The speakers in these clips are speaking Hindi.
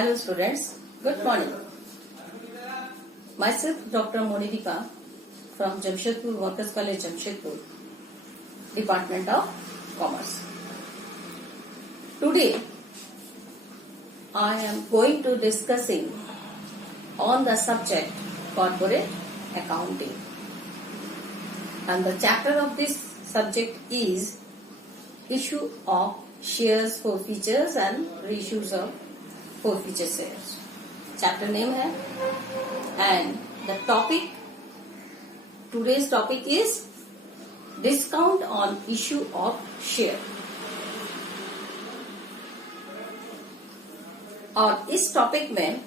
Hello students, good morning. Myself Dr. Monivika from Jamshedpur Workers College, Jamshedpur, Department of Commerce. Today I am going to discussing on the subject corporate accounting, and the chapter of this subject is issue of shares, forfeitures and reissues of forfeiture shares. Chapter name है, and the topic, today's topic is discount on issue of share. और इस टॉपिक में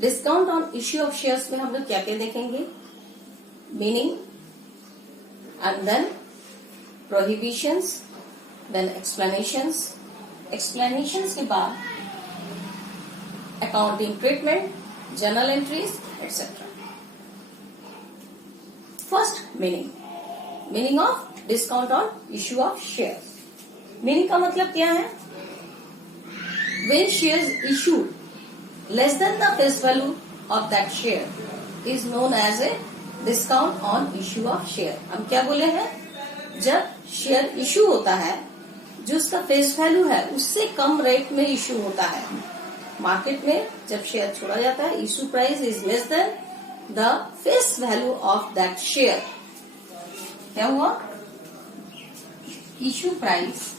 discount on issue of shares में हम लोग क्या क्या देखेंगे, meaning and then prohibitions, then explanations के बाद accounting treatment, journal entries etcetera. First, meaning of discount on issue of shares. Meaning का मतलब क्या है? When shares issued less than the face value of that share is known as a discount on issue of share. हम क्या बोले हैं? जब शेयर इशू होता है जो उसका फेस वैल्यू है उससे कम रेट में इशू होता है. मार्केट में जब शेयर छोड़ा जाता है, issue price is less than the face value of that share. क्या हुआ? Issue price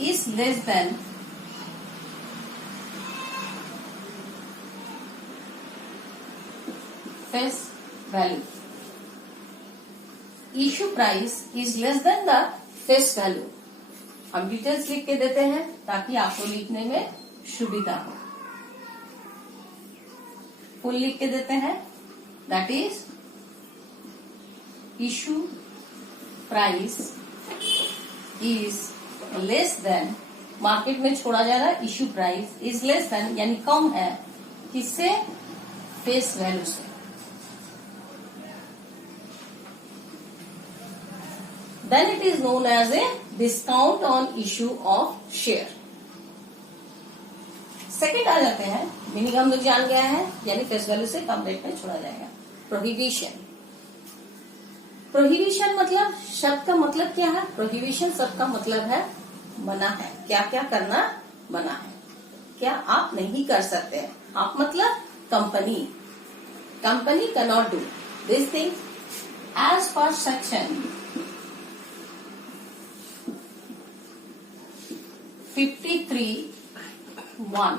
is less than face value. Issue price is less than the face value. हम डिटेल्स लिख के देते हैं ताकि आपको लिखने में सुविधा हो. फुल लिख के देते हैं, that is issue price is less than, market में छोड़ा जा रहा है issue price is less than यानी कम है किससे? फेस वैल्यू से. Then it is known as a discount on issue of share. Second आ जाते हैं, मीनिंग हम लोग जान गया है यानी फेस वैल्यू से कम रेट में छोड़ा जाएगा. प्रोहिबिशन. प्रोहिबिशन मतलब शब्द का मतलब क्या है? प्रोहिबिशन शब्द का मतलब है मना है. क्या क्या करना मना है, क्या आप नहीं कर सकते हैं. आप मतलब company can not do this thing as per section 53(1).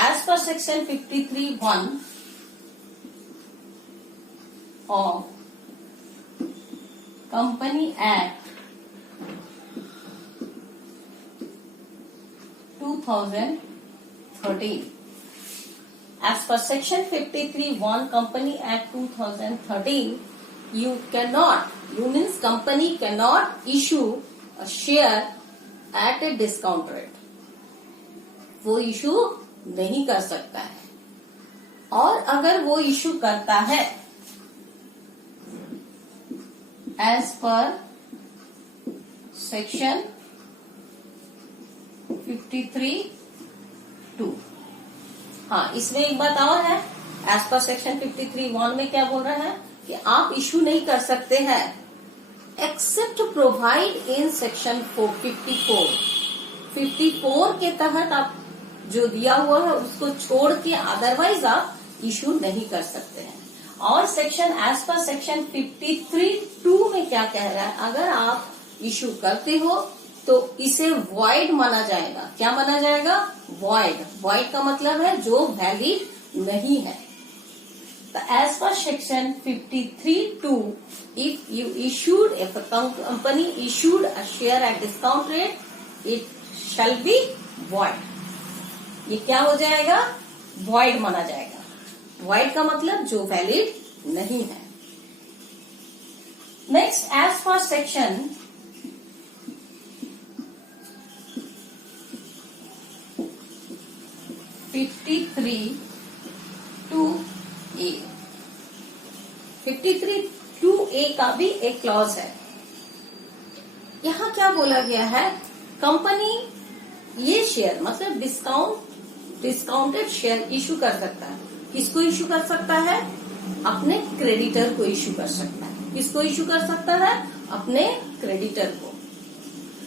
As per section 53(1) of Company Act 2013. As per section 53(1) Company Act 2013, you means company cannot issue a share at a discount rate. वो इशू नहीं कर सकता है, और अगर वो इशू करता है एज पर सेक्शन 53(2). हाँ, इसमें एक बात और है, एज पर सेक्शन 53(1) में क्या बोल रहा है कि आप इशू नहीं कर सकते हैं एक्सेप्ट प्रोवाइड इन सेक्शन 54 के तहत आप जो दिया हुआ है उसको छोड़ के अदरवाइज आप इशू नहीं कर सकते हैं. और सेक्शन एज पर सेक्शन 53(2) में क्या कह रहा है? अगर आप इशू करते हो तो इसे वॉइड माना जाएगा. क्या माना जाएगा? वॉइड का मतलब है जो वैलिड नहीं है. तो as per section 53(2), if a company issued a share at discount rate, it shall be void. ये क्या हो जाएगा? void माना जाएगा. void का मतलब जो वैलिड नहीं है. Next, as per section 53(2)(a). 53(2)(a) का भी एक क्लॉज है. यहाँ क्या बोला गया है? कंपनी ये शेयर मतलब डिस्काउंटेड शेयर इशू कर सकता है। किसको इशू कर सकता है? अपने क्रेडिटर को इशू कर सकता है। किसको इशू कर सकता है? अपने क्रेडिटर को।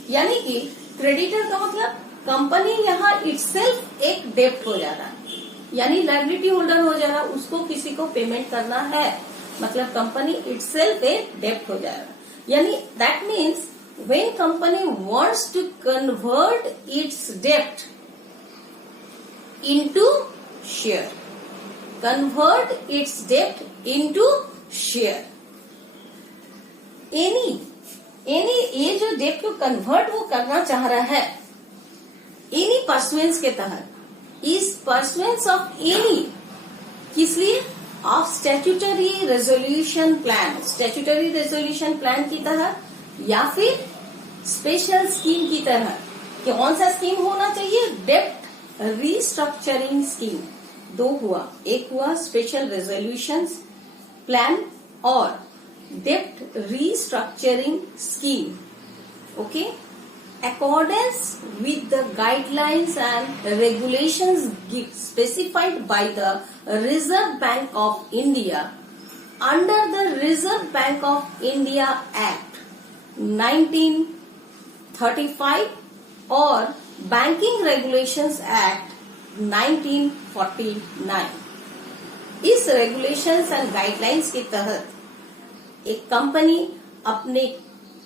यानी कि क्रेडिटर का मतलब कंपनी यहाँ इटसेल्फ एक डेप्ट हो जा रहा है, यानी लायबिलिटी होल्डर हो जा रहा है, उसको किसी को पेमेंट करना है, मतलब कंपनी इटसेल्फ एक डेप्ट हो जा रहा है। यानी that means when company wants to convert its debt into share, convert its debt into share, any ये जो डेप्ट को कन्वर्ट वो करना चाह रहा है एनी परसुएंस के तहत, इस परसुएंस ऑफ एनी, किस लिए? Of statutory resolution plan, statutory resolution plan की तहत या फिर स्पेशल स्कीम की तरह। कौन सा स्कीम होना चाहिए? डेप्ट रीस्ट्रक्चरिंग स्कीम। दो हुआ, एक हुआ स्पेशल रेजोल्यूशन प्लान और डेप्ट restructuring scheme. Okay, accordance with the guidelines and regulations specified by the Reserve Bank of India under the Reserve Bank of India Act 1935 और Banking Regulations Act 1949। इस regulations and guidelines के तहत एक कंपनी अपने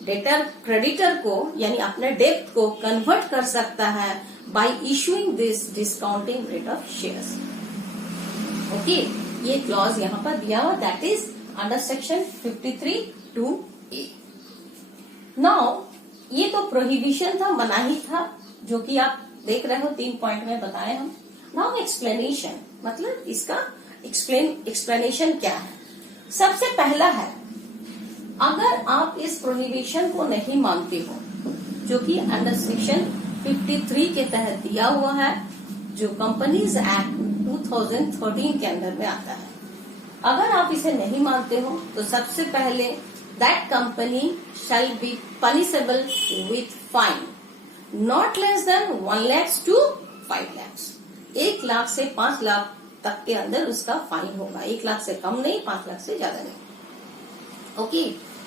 डेटर क्रेडिटर को यानी अपने डेप्ट को कन्वर्ट कर सकता है bye issuing this discounting rate of shares. Okay, ये क्लॉज यहाँ पर दिया हुआ, that is under section 53(2)(a). Now ये तो प्रोहिबिशन था, मनाही था, जो कि आप देख रहे हो 3 पॉइंट में बताए हम। नाउ एक्सप्लेनेशन, मतलब इसका एक्सप्लेनेशन क्या है? सबसे पहला है, अगर आप इस प्रोहिबिशन को नहीं मानते हो, जो कि अंडर सेक्शन 53 के तहत दिया हुआ है, जो कंपनीज एक्ट 2013 के अंदर में आता है, अगर आप इसे नहीं मानते हो तो सबसे पहले that company shall be punishable with fine not less than 1 lakh to 5 lakh. 1 lakh से 5 लाख तक के अंदर उसका फाइन होगा। 1 लाख से कम नहीं, 5 लाख से ज्यादा नहीं। Okay,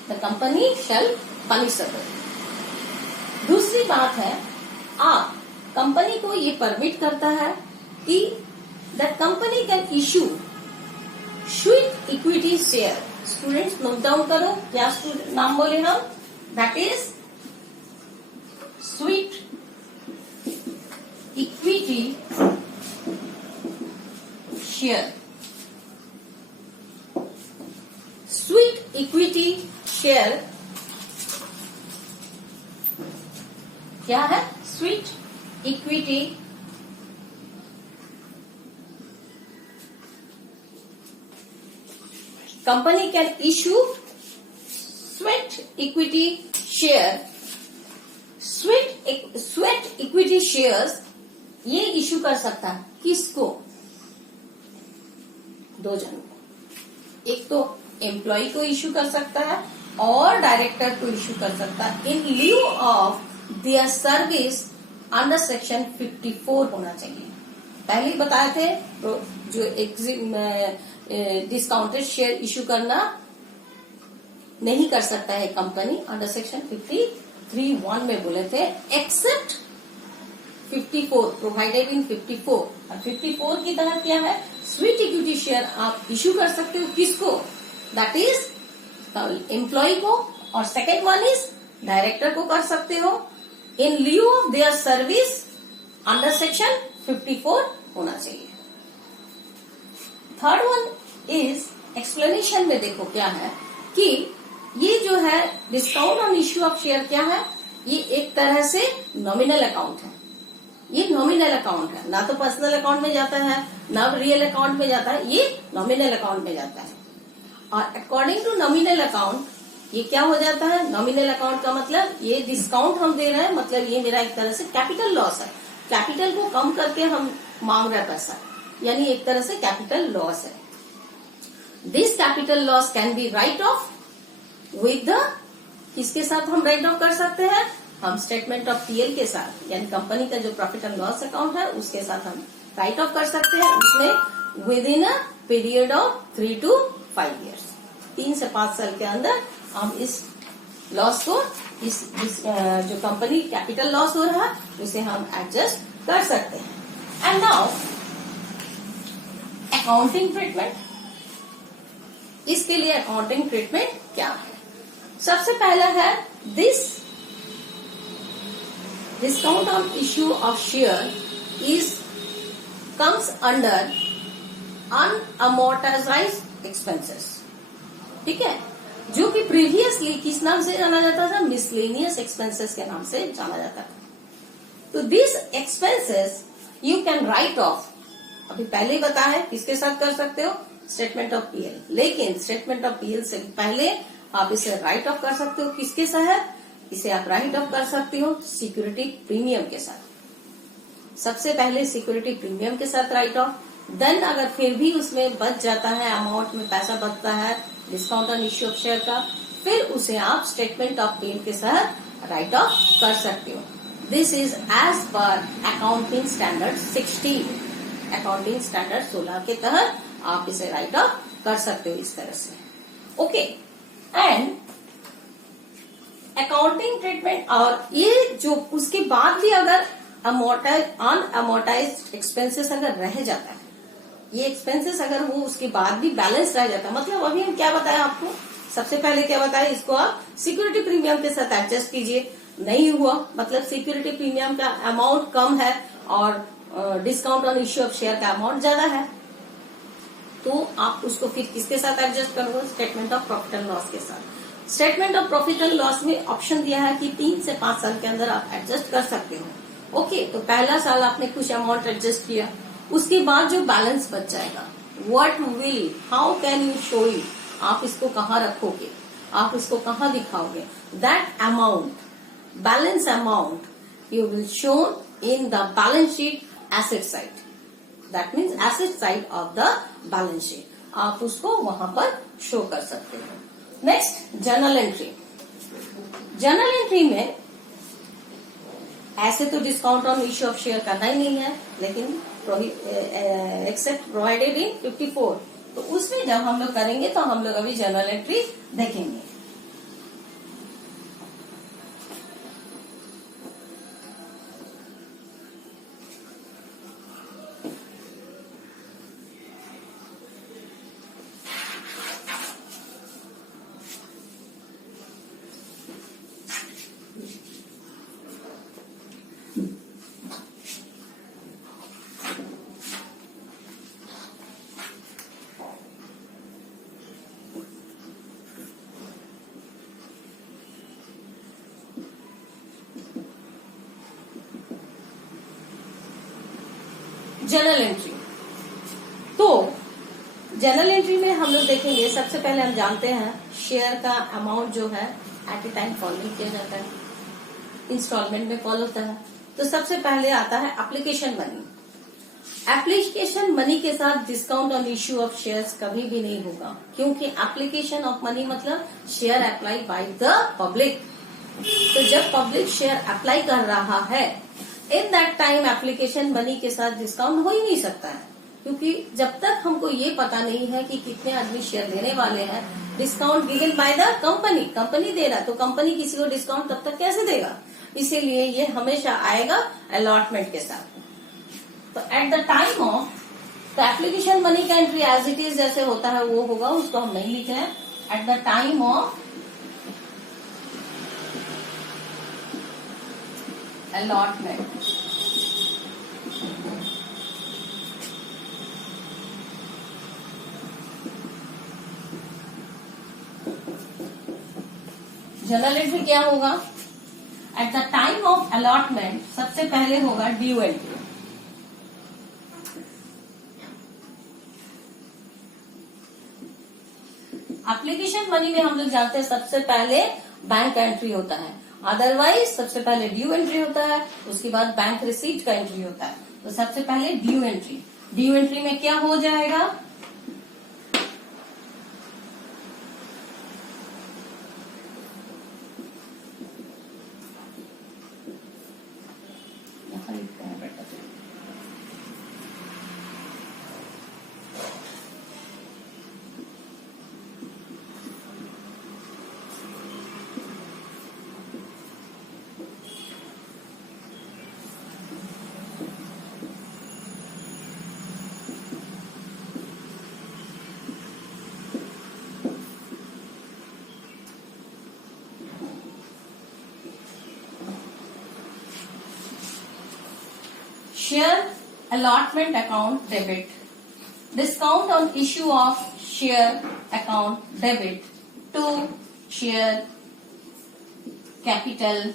the company shall punishable. दूसरी बात है, आप कंपनी को ये परमिट करता है कि the company can issue sweet equity share. Students note down करो, क्या नाम बोले हम? That is sweet equity share. Sweet equity share क्या है? Sweet equity company can issue sweet equity share. Sweet equity shares ये इशू कर सकता है किसको? 2 जन को। एक तो एम्प्लॉय को इशू कर सकता है और डायरेक्टर को इशू कर सकता है in lieu of their service under section 54 होना चाहिए। पहले बताए थे जो डिस्काउंटेड शेयर इशू करना नहीं कर सकता है कंपनी, अंडर सेक्शन 53(1) में बोले थे, एक्सेप्ट 54 प्रोवाइडेड इन 54। और 54 की तरह क्या है? स्वीट इक्विटी शेयर आप इशू कर सकते हो किसको? दैट इज एम्प्लॉय को, और सेकेंड वन इज डायरेक्टर को कर सकते हो in lieu of their service under section 54 होना चाहिए। थर्ड वन इज एक्सप्लेनेशन में देखो क्या है कि ये जो है discount on issue of share क्या है? ये एक तरह से नॉमिनल अकाउंट है। ये नॉमिनल अकाउंट है, ना तो पर्सनल अकाउंट में जाता है ना रियल अकाउंट में जाता है, ये नॉमिनल अकाउंट में जाता है। और अकॉर्डिंग टू नॉमिनल अकाउंट ये क्या हो जाता है? नॉमिनल अकाउंट का मतलब ये डिस्काउंट हम दे रहे हैं, मतलब ये मेरा एक तरह से कैपिटल लॉस है। कैपिटल को कम करके हम मांग रहे पैसा, यानी एक तरह से कैपिटल लॉस है। This capital loss can be right of with the, किसके साथ हम राइट ऑफ कर सकते हैं? हम स्टेटमेंट ऑफ पीएल के साथ यानी कंपनी का जो प्रॉफिट एंड लॉस अकाउंट है उसके साथ हम राइट ऑफ कर सकते हैं, उसमें with in a period of 3 to 5 years, 3 से 5 साल के अंदर हम इस लॉस को इस जो कंपनी कैपिटल लॉस हो रहा है उसे हम एडजस्ट कर सकते हैं। एंड नाउ अकाउंटिंग ट्रीटमेंट, इसके लिए अकाउंटिंग ट्रीटमेंट क्या है? सबसे पहला है discount on issue of share is comes under unamortised expenses. ठीक है, जो कि प्रीवियसली किस नाम से जाना जाता था? मिसलेनियस एक्सपेंसेस के नाम से जाना जाता था। तो this expenses you can write of, अभी पहले ही बताया है किसके साथ कर सकते हो? स्टेटमेंट ऑफ पीएल, लेकिन स्टेटमेंट ऑफ पीएल से पहले आप इसे राइट ऑफ कर सकते हो किसके साथ? इसे आप राइट ऑफ कर सकते हो सिक्योरिटी प्रीमियम के साथ। सबसे पहले सिक्योरिटी प्रीमियम के साथ राइट ऑफ, देन अगर फिर भी उसमें बच जाता है, अमाउंट में पैसा बचता है discount on issue of share का, फिर उसे आप स्टेटमेंट ऑफ पीएल के साथ राइट ऑफ कर सकते हो। This is as per accounting standard 16, accounting standard 16 के तहत आप इसे राइट ऑफ कर सकते हो इस तरह से। ओके, एंड अकाउंटिंग ट्रीटमेंट, और ये जो उसके बाद भी अगर अनअमोर्टाइज्ड एक्सपेंसेस अगर रह जाता है, ये एक्सपेंसेस अगर वो उसके बाद भी बैलेंस रह जाता है, मतलब अभी हम क्या बताया आपको? सबसे पहले क्या बताया? इसको आप सिक्योरिटी प्रीमियम के साथ एडजस्ट कीजिए। नहीं हुआ मतलब सिक्योरिटी प्रीमियम का अमाउंट कम है और discount on issue of share का अमाउंट ज्यादा है, तो आप उसको फिर किसके साथ एडजस्ट करोगे? Statement of profit and loss के साथ। Statement of profit and loss में ऑप्शन दिया है कि 3 से 5 साल के अंदर आप एडजस्ट कर सकते हो। ओके, तो पहला साल आपने कुछ अमाउंट एडजस्ट किया, उसके बाद जो बैलेंस बच जाएगा, what will, how can you show it? आप इसको कहाँ रखोगे? आप इसको कहाँ दिखाओगे? That amount, balance amount you will show in the balance sheet asset side, that means asset side of the balance sheet, आप उसको वहां पर शो कर सकते हो। Next, journal entry. Journal entry में ऐसे तो discount on issue of share करना ही नहीं है, लेकिन एक्सेप्ट प्रोवाइडेड इन 54, तो उसमें जब हम लोग करेंगे तो हम लोग अभी जर्नल एंट्री देखेंगे। जर्नल एंट्री, तो जर्नल एंट्री में हम लोग देखेंगे, सबसे पहले हम जानते हैं शेयर का अमाउंट जो है एट ए टाइम कॉल नहीं किया जाता है, इंस्टॉलमेंट में कॉल होता है। तो सबसे पहले आता है एप्लीकेशन मनी। एप्लीकेशन मनी के साथ discount on issue of shares कभी भी नहीं होगा, क्योंकि एप्लीकेशन ऑफ मनी मतलब share apply by the public. तो जब पब्लिक शेयर अप्लाई कर रहा है, in that time application money के साथ डिस्काउंट हो ही नहीं सकता है, क्योंकि जब तक हमको ये पता नहीं है कि कितने आदमी शेयर लेने वाले हैं, discount given by the company, company दे रहा, तो कंपनी किसी को डिस्काउंट तब तक कैसे देगा? इसीलिए ये हमेशा आएगा अलॉटमेंट के साथ। तो एट द टाइम ऑफ, तो एप्लीकेशन मनी का एंट्री एज इट इज जैसे होता है वो होगा, उसको हम नहीं लिख रहे हैं। At the time of allotment, journal entry क्या होगा? At the time of allotment सबसे पहले होगा ड्यू एंट्री। एप्लीकेशन मनी में हम लोग जानते हैं सबसे पहले बैंक एंट्री होता है, अदरवाइज सबसे पहले ड्यू एंट्री होता है, उसके बाद बैंक रिसीट का एंट्री होता है। तो सबसे पहले ड्यू एंट्री, ड्यू एंट्री में क्या हो जाएगा? Share allotment account debit, discount on issue of share account debit to share capital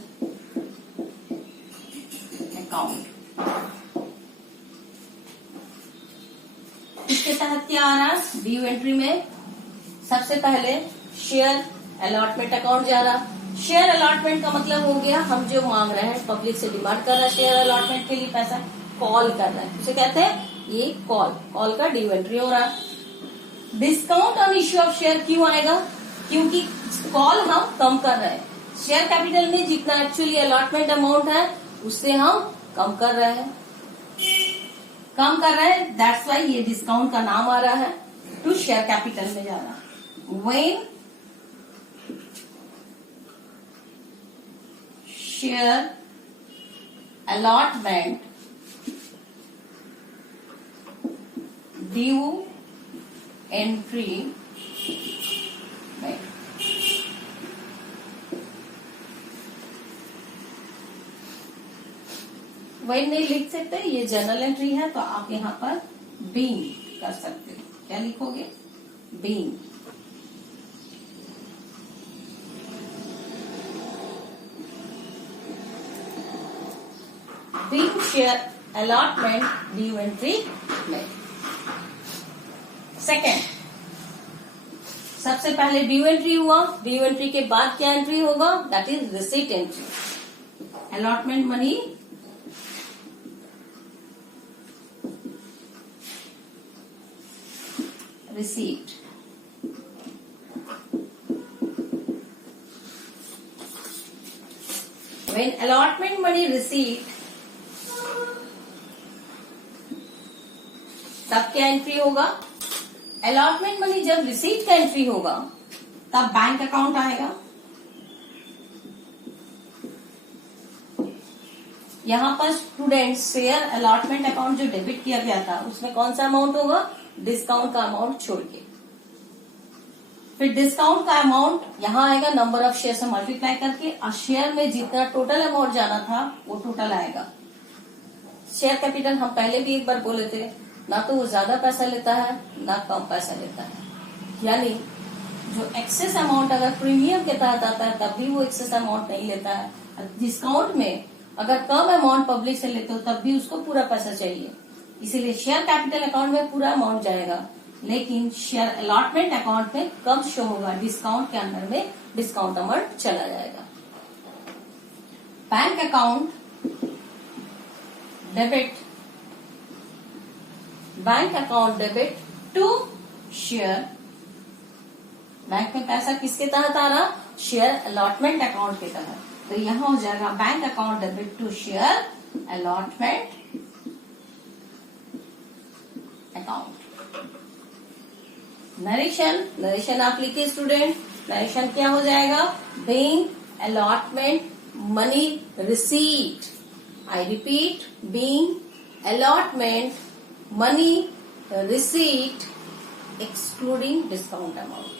account. इसके तहत क्या आ रहा है, ड्यू एंट्री में सबसे पहले शेयर अलॉटमेंट अकाउंट जा रहा। शेयर अलॉटमेंट का मतलब हो गया हम जो मांग रहे हैं, पब्लिक से डिमांड कर रहा है शेयर अलॉटमेंट के लिए पैसा, कॉल कर रहा है, उसे कहते हैं ये कॉल का ड्यू एंट्री हो रहा है। Discount on issue of share क्यों आएगा, क्योंकि कॉल हम कम कर रहे हैं, शेयर कैपिटल में जितना एक्चुअली अलॉटमेंट अमाउंट है उससे हम कम कर रहे हैं, दैट्स वाई ये डिस्काउंट का नाम आ रहा है। टू शेयर कैपिटल में जा रहा। When share allotment due entry में वही नहीं लिख सकते, ये जर्नल एंट्री है तो आप यहाँ पर बीइंग कर सकते हो। क्या लिखोगे, being. Being share allotment due entry में। सेकेंड, सबसे पहले ड्यू एंट्री हुआ, ड्यू एंट्री के बाद क्या एंट्री होगा, that is receipt entry. Allotment money receipt, when allotment money receipt, तब क्या एंट्री होगा, अलॉटमेंट मनी जब रिसीट का एंट्री होगा तब बैंक अकाउंट आएगा। यहाँ पर स्टूडेंट शेयर अलॉटमेंट अकाउंट जो डेबिट किया गया था उसमें कौन सा अमाउंट होगा, डिस्काउंट का अमाउंट छोड़ के। फिर डिस्काउंट का अमाउंट यहाँ आएगा नंबर ऑफ शेयर से मल्टीप्लाई करके, और शेयर में जितना टोटल अमाउंट जाना था वो टोटल आएगा। शेयर कैपिटल हम पहले भी एक बार बोले थे, ना तो वो ज्यादा पैसा लेता है ना कम पैसा लेता है, यानी जो एक्सेस अमाउंट अगर प्रीमियम के तहत आता है तब भी वो एक्सेस अमाउंट नहीं लेता है। डिस्काउंट में अगर कम अमाउंट पब्लिक से लेते हो तब भी उसको पूरा पैसा चाहिए, इसीलिए शेयर कैपिटल अकाउंट में पूरा अमाउंट जाएगा, लेकिन शेयर अलॉटमेंट अकाउंट में कम शो होगा, डिस्काउंट के अंदर में डिस्काउंट अमाउंट चला जाएगा। Bank account debit, bank account debit to share, bank में पैसा किसके तहत आ रहा, शेयर अलॉटमेंट अकाउंट के तहत, तो यहां हो जाएगा bank account debit to share allotment account. Narration आप लिखिए स्टूडेंट, नरेशन क्या हो जाएगा, being allotment money receipt, I repeat, being allotment money receipt excluding discount amount.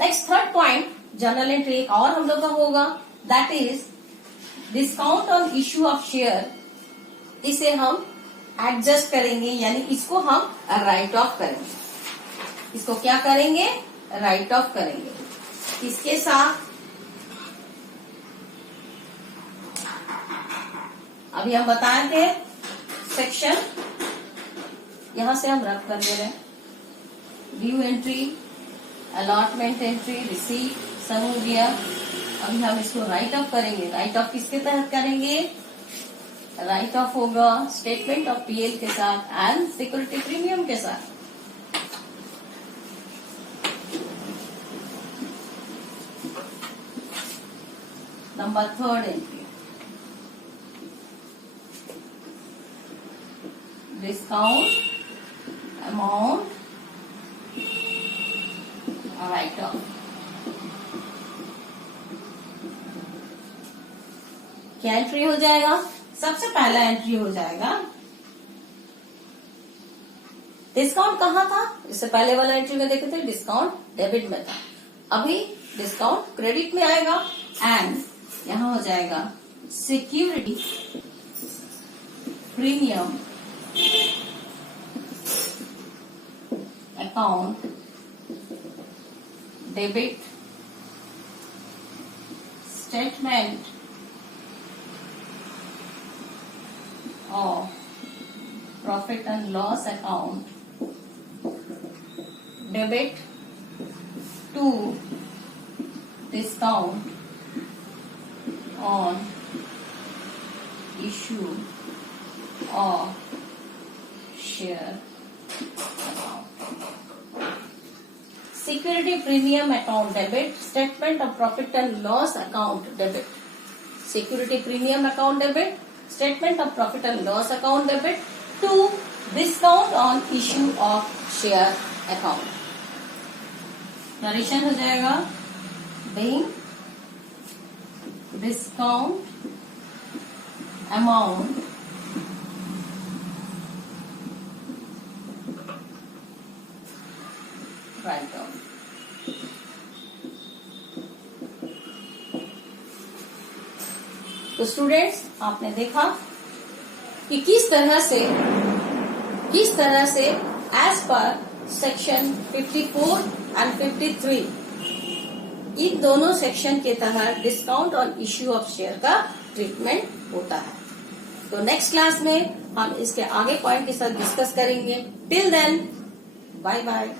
Next third point, journal entry एक और हम लोग का होगा, that is discount on issue of share. इसे हम एडजस्ट करेंगे, यानी इसको हम राइट ऑफ करेंगे। इसको क्या करेंगे, राइट ऑफ करेंगे। इसके साथ अभी हम बताए थे सेक्शन, यहां से हम रब कर दे रहे हैं, due entry, allotment entry, receipt सब हो गया। अभी हम इसको राइट ऑफ करेंगे। राइट ऑफ किसके तहत करेंगे, राइट ऑफ होगा स्टेटमेंट ऑफ पीएल के साथ एंड सिक्योरिटी प्रीमियम के साथ। Number third entry, discount amount right of. क्या एंट्री हो जाएगा, सबसे पहला एंट्री हो जाएगा डिस्काउंट। कहाँ था, इससे पहले वाला एंट्री में देखे थे डिस्काउंट डेबिट में था, अभी डिस्काउंट क्रेडिट में आएगा एंड यहां हो जाएगा security premium account debit statement of profit and loss account debit to discount on issue of share account. Security premium account debit, statement of profit and loss account debit. Security premium account debit, statement of profit and loss account debit to discount on issue of share account. Narration हो जाएगा being discount amount write down. तो स्टूडेंट्स आपने देखा कि किस तरह से एज पर सेक्शन 54 एंड 53 इन दोनों सेक्शन के तहत discount on issue of share का ट्रीटमेंट होता है। तो नेक्स्ट क्लास में हम इसके आगे पॉइंट के साथ डिस्कस करेंगे। Till then bye bye.